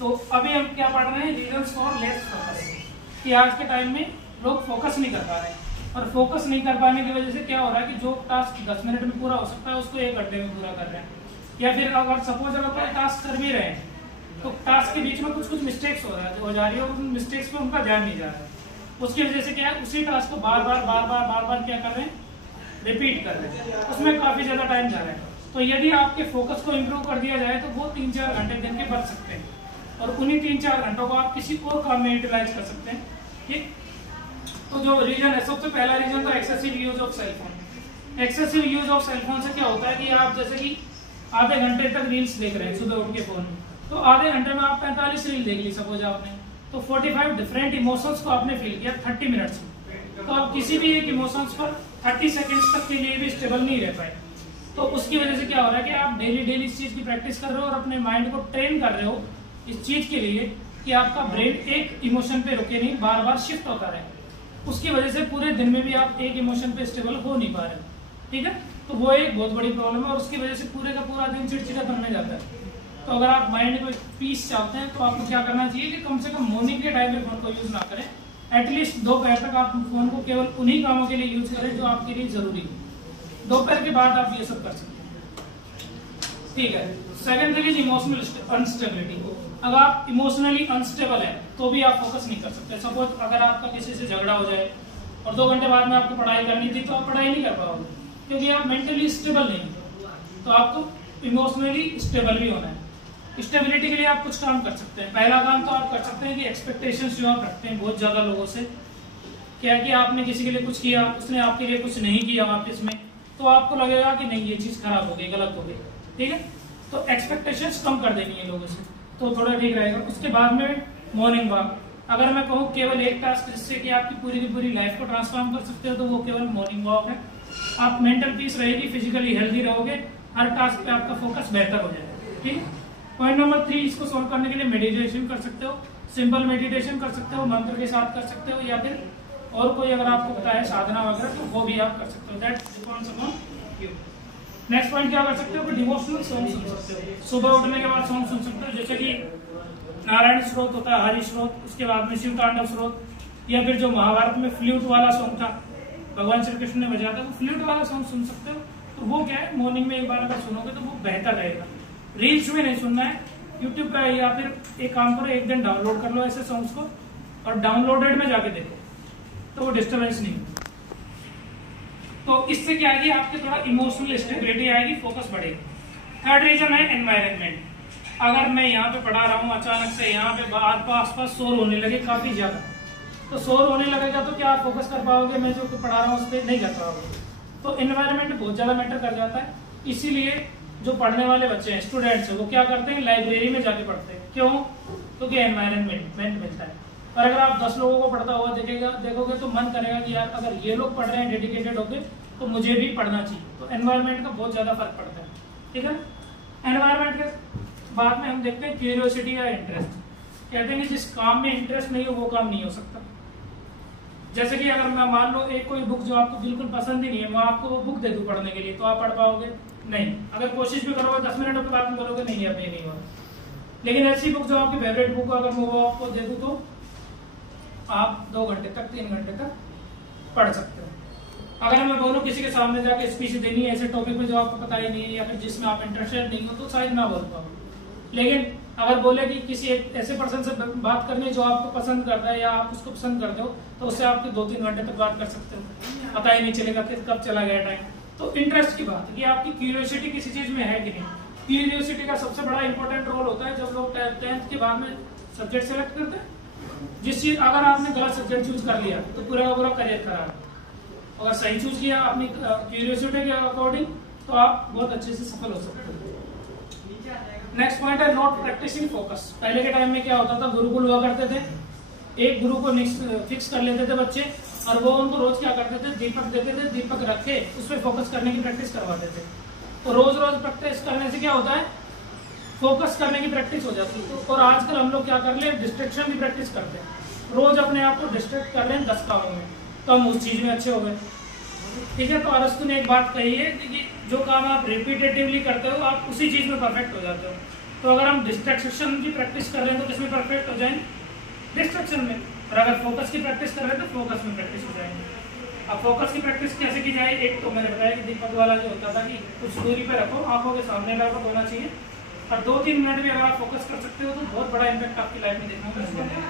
तो अभी हम क्या पढ़ रहे हैं, रीजंस फॉर लेस फोकस, कि आज के टाइम में लोग फोकस नहीं कर पा रहे हैं, और फोकस नहीं कर पाने की वजह से क्या हो रहा है कि जो टास्क 10 मिनट में पूरा हो सकता है उसको 1 घंटे में पूरा कर रहे हैं, या फिर अगर सपोज अगर कोई टास्क कर भी रहे हैं तो टास्क के बीच में कुछ मिस्टेक्स हो जा रही है और उन मिस्टेक्स पे उनका ध्यान नहीं जा रहा है। उसकी वजह से क्या है, उसी टास्क को बार बार क्या कर रहे हैं, रिपीट कर रहे हैं, उसमें काफी ज्यादा टाइम जा रहा है। तो यदि आपके फोकस को इम्प्रूव कर दिया जाए तो वो 3-4 घंटे दिन के बच सकते हैं, और उन्हीं 3-4 घंटों को आप किसी और काम में यूटिलाइज कर सकते हैं। ठीक, तो जो रीजन है, सबसे पहला रीजन तो excessive use of cellphone. Excessive use of cellphone से क्या होता है कि आप जैसे कि आधे घंटे तक रील्स देख रहे हैं सुबह उठ के फोन में, तो आधे घंटे में आप 45 रील देख ली सपोज आपने, तो 45 डिफरेंट इमोशंस को आपने फील किया 30 मिनट्स में, तो आप किसी भी एक इमोशंस पर 30 सेकेंड्स तक के लिए भी स्टेबल नहीं रह पाए। तो उसकी वजह से क्या हो रहा है कि आप डेली इस चीज की प्रैक्टिस कर रहे हो और अपने माइंड को ट्रेन कर रहे हो इस चीज के लिए कि आपका ब्रेन एक इमोशन पे रुके नहीं, बार बार शिफ्ट होता रहे। उसकी वजह से पूरे दिन में भी आप एक इमोशन पे स्टेबल हो नहीं पा रहे। ठीक है, तो वो एक बहुत बड़ी प्रॉब्लम है, और उसकी वजह से पूरे का पूरा दिन चिड़चिड़ा बनने जाता है। तो अगर आप माइंड को पीस चाहते हैं तो आपको क्या करना चाहिए कि कम से कम मॉर्निंग के टाइम में फोन को यूज ना करें, एटलीस्ट दोपहर तक आप फोन को केवल उन्हीं कामों के लिए यूज करें जो आपके लिए जरूरी है। दोपहर के बाद आप ये सब कर सकते हैं। ठीक है, second thing is emotional unstability. अगर आप इमोशनली अनस्टेबल है तो भी आप फोकस नहीं कर सकते। सपोज अगर आपका किसी से झगड़ा हो जाए और 2 घंटे बाद में आपको पढ़ाई करनी थी, तो आप पढ़ाई नहीं कर पाओगे क्योंकि आप मेंटली स्टेबल नहीं। तो आपको इमोशनली स्टेबल भी होना है। स्टेबिलिटी के लिए आप कुछ काम कर सकते हैं। पहला काम तो आप कर सकते हैं कि एक्सपेक्टेशंस जो आप रखते हैं बहुत ज्यादा लोगों से, क्या कि आपने किसी के लिए कुछ किया, उसने आपके लिए कुछ नहीं किया वापस में, तो आपको लगेगा कि नहीं ये चीज खराब हो गई, गलत हो गई। ठीक है, तो एक्सपेक्टेशंस कम कर देनी है लोगों से, तो थोड़ा ठीक रहेगा। उसके बाद में मॉर्निंग वॉक। अगर मैं कहूँ केवल एक टास्क जिससे कि आपकी पूरी की पूरी लाइफ को ट्रांसफॉर्म कर सकते हो तो वो केवल मॉर्निंग वॉक है। आप मेंटल पीस रहेगी, फिजिकली हेल्दी रहोगे, हर टास्क पे आपका फोकस बेहतर हो जाएगा। ठीक है, पॉइंट नंबर 3, इसको सॉल्व करने के लिए मेडिटेशन कर सकते हो, सिंपल मेडिटेशन कर सकते हो, मंत्र के साथ कर सकते हो, या फिर और कोई अगर आपको पता है साधना वगैरह तो वो भी आप कर सकते हो। That depends upon you. Next point क्या कर सकते हो कि डिवोशनल सॉन्ग सुन सकते हो। सुबह उठने के बाद सॉन्ग सुन सकते हो, जैसे कि नारायण स्रोत होता है, हरि स्रोत, उसके बाद में शिव तांडव स्रोत, या फिर जो महाभारत में फ्लूट वाला सॉन्ग था भगवान श्री कृष्ण ने बजाया था, तो फ्लूट वाला सॉन्ग सुन सकते हो। तो वो क्या है, मॉर्निंग में एक बार अगर सुनोगे तो वो बेहतर रहेगा। रील्स में नहीं सुनना है, यूट्यूब पे, या फिर एक काम करो, एक दिन डाउनलोड कर लो ऐसे सॉन्ग्स को और डाउनलोडेड में जाके देखो, तो वो डिस्टर्बेंस नहीं। तो इससे क्या आएगी, आपके थोड़ा इमोशनल स्टेबिलिटी आएगी, फोकस बढ़ेगा। थर्ड रीजन है एनवायरनमेंट। अगर मैं यहाँ पे पढ़ा रहा हूँ, अचानक से यहाँ पे आस पास शोर होने लगे काफी ज्यादा, तो शोर होने लगेगा तो क्या आप फोकस कर पाओगे, मैं जो पढ़ा रहा हूँ उस पर नहीं कर पाओगे। तो एनवायरनमेंट बहुत ज्यादा मैटर कर जाता है। इसीलिए जो पढ़ने वाले बच्चे हैं, स्टूडेंट्स हैं, वो क्या करते हैं, लाइब्रेरी में जाके पढ़ते हैं। क्यों? क्योंकि एनवायरनमेंट मिलता है। और अगर आप 10 लोगों को पढ़ता हुआ देखोगे तो मन करेगा कि यार अगर ये लोग पढ़ रहे हैं डेडिकेटेड होकर तो मुझे भी पढ़ना चाहिए। तो एनवायरनमेंट का बहुत ज्यादा फर्क पड़ता है। ठीक है, एनवायरनमेंट के बाद में हम देखते हैं क्यूरियोसिटी या इंटरेस्ट। कहते हैं कि जिस काम में इंटरेस्ट नहीं हो वो काम नहीं हो सकता। जैसे कि अगर मैं मान लो एक कोई बुक जो आपको बिल्कुल पसंद ही नहीं है, मैं आपको वो बुक दे दूं पढ़ने के लिए, तो आप पढ़ पाओगे नहीं। अगर कोशिश भी करोगे 10 मिनट के बाद में करोगे नहीं, अब ये नहीं होगा। लेकिन ऐसी बुक जो आपकी फेवरेट बुक अगर मैं वो आपको दे दूं तो आप 2 घंटे तक 3 घंटे तक पढ़ सकते हो। अगर मैं बोलूं किसी के सामने जाके स्पीच देनी है ऐसे टॉपिक में जो आपको पता ही नहीं है या फिर जिसमें आप इंटरेस्टेड नहीं हो, तो शायद ना बोल पाओ। लेकिन अगर बोले कि किसी एक ऐसे पर्सन से बात करनी है जो आपको पसंद करता है या आप उसको पसंद करते हो, तो उससे आप 2-3 घंटे तक बात कर सकते हो, पता ही नहीं चलेगा कि कब चला गया टाइम। तो इंटरेस्ट की बात है कि आपकी क्यूरियोसिटी किसी चीज में है कि नहीं। क्यूरियोसिटी का सबसे बड़ा इंपॉर्टेंट रोल होता है जब लोग 10th के बाद में सब्जेक्ट सेलेक्ट करते हैं। जिस चीज अगर आपने गलत सब्जेक्ट चूज कर लिया तो पूरा का पूरा करियर खराब। अगर सही चूज किया अपनी क्यूरियोसिटी के अकॉर्डिंग तो आप बहुत अच्छे से सफल हो सकते हैं। नेक्स्ट पॉइंट है नॉट प्रैक्टिसिंग फोकस। पहले के टाइम में क्या होता था, गुरुकुल हुआ करते थे, एक गुरु को फिक्स कर लेते थे बच्चे और वो उनको रोज क्या करते थे, दीपक देते थे, दीपक रखे उस पर फोकस करने की प्रैक्टिस करवाते थे। तो रोज रोज प्रैक्टिस करने से क्या होता है, फोकस करने की प्रैक्टिस हो जाती है। तो और आजकल हम लोग क्या कर रहे हैं, डिस्ट्रैक्शन की प्रैक्टिस करते हैं, रोज अपने आप को डिस्ट्रैक्ट कर रहे हैं 10 कामों में, तो हम उस चीज में अच्छे हो गए। ठीक है, तो अरस्तु ने एक बात कही है कि जो काम आप रिपीटेटिवली करते हो आप उसी चीज में परफेक्ट हो जाते हो। तो अगर हम डिस्ट्रैक्शन की प्रैक्टिस कर रहे हैं तो किसमें परफेक्ट हो जाएंगे? डिस्ट्रैक्शन में। और अगर फोकस की प्रैक्टिस कर रहे हैं तो फोकस में प्रैक्टिस हो जाएंगे। अब फोकस की प्रैक्टिस कैसे की जाए? एक तो मैंने बताया कि दीपक वाला जो होता था कि कुछ दूरी पे रखो, आंखों के सामने लगभग होना चाहिए, और 2-3 मिनट भी अगर आप फोकस कर सकते हो तो बहुत बड़ा इम्पैक्ट आपकी लाइफ में देखने को मिलेगा।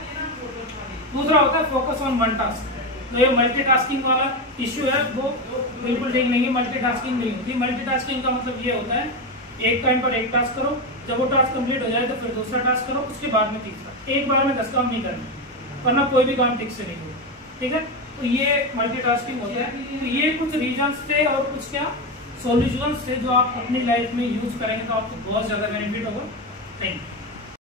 दूसरा होता है फोकस ऑन वन टास्क। तो ये मल्टीटास्किंग वाला इश्यू है, वो बिल्कुल ठीक नहीं है। मल्टीटास्किंग नहीं होती। मल्टीटास्किंग का मतलब ये होता है एक टाइम पर एक टास्क करो, जब वो टास्क कंप्लीट हो जाए तो फिर दूसरा टास्क करो, उसके बाद में तीसरा। एक बार में 10 काम नहीं करना, वरना कोई भी काम ठीक से नहीं होगा। ठीक है, तो ये मल्टीटास्किंग होता है। तो ये कुछ रीजंस थे और कुछ क्या सॉल्यूशंस थे जो आप अपनी लाइफ में यूज करेंगे तो आपको बहुत ज्यादा बेनिफिट होगा। Thank you.